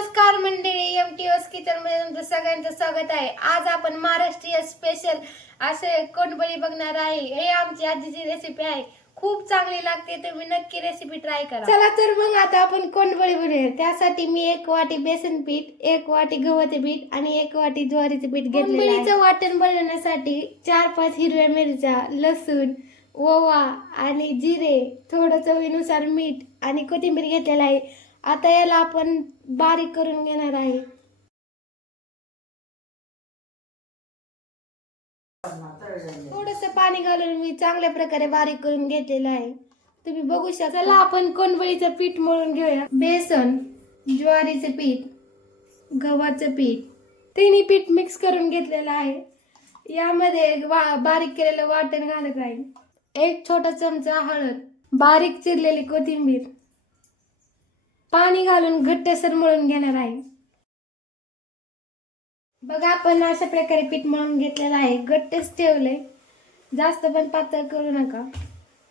नमस्कार मंडळी M T S किचनमध्ये तुमचं सगळ्यांचं स्वागत आहे. आज आपण महाराष्ट्रीय स्पेशल असे कोणबळी बघणार आहे. हे आमची आजीची रेसिपी आहे. खूप चांगली लागते तुम्ही नक्की रेसिपी ट्राय करा. चला तर मग आता आपण कोणबळी बनवूया. त्यासाठी मी एक वाटी बेसन पीठ एक वाटी गव्हाचे पीठ आणि एक वाटी ज्वारीचे पीठ घेतलेलं वाटण बनवण्यासाठी चार पाच हिरव्या मिरच्या लसूण ओवा आणि जिरे थोडं चवीनुसार मीठ आणि कोथिंबीर घेतलेलं आहे. आता याला आपण बारीक करून घेणार आहे. थोडस पाणी घालून मी चांगल्या प्रकारे बारीक करून घेतलेलं आहे. तुम्ही बघू शकता. चला आपण कोणबळीचं पीठ मळून घेऊया. बेसन ज्वारीचं पीठ गव्हाचं पीठ तिन्ही पीठ मिक्स करून घेतलेलं आहे. यामध्ये वा- बारीक केलेलं वाटण घालत आहे. एक छोटा चमचा हळद बारीक चिरलेली कोथिंबीर पाणी घालून घट्टसर मळून घेणार आहे. बघा आपण अशा प्रकारे पीठ मळून घेतलेलं आहे. घट्टच ठेवलंय. जास्त पण पातळ करू नका.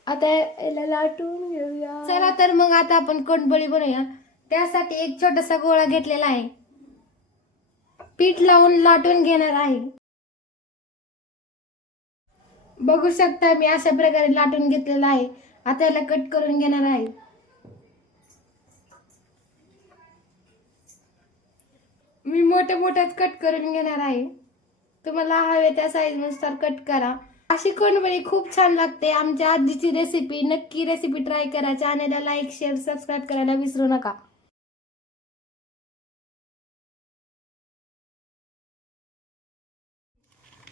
आता याला लाटून घेऊया. चला तर मग आता आपण कोणबळी बनवूया. त्यासाठी एक छोटासा गोळा घेतलेला आहे. पीठ लावून लाटून घेणार आहे. बघू शकता मी अशा प्रकारे लाटून घेतलेला आहे. आता याला कट करून घेणार आहे मी मोठे मोठ्याच कट करून घेणार आहे. तुम्हाला हवे त्या साईजनुसार कट करा. अशी कोणबळी खूप छान लागते. आमच्या आजीची रेसिपी नक्की रेसिपी ट्राय करा. चॅनलला लाईक शेअर सबस्क्राईब करायला विसरू नका.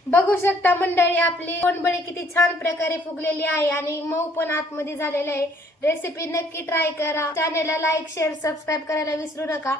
बघू शकता मंडळी आपली कोणबळी किती छान प्रकारे फुगलेली आहे आणि मऊ पण आतमध्ये झालेले आहे. रेसिपी नक्की ट्राय करा. चॅनलला लाईक शेअर सबस्क्राईब करायला विसरू नका.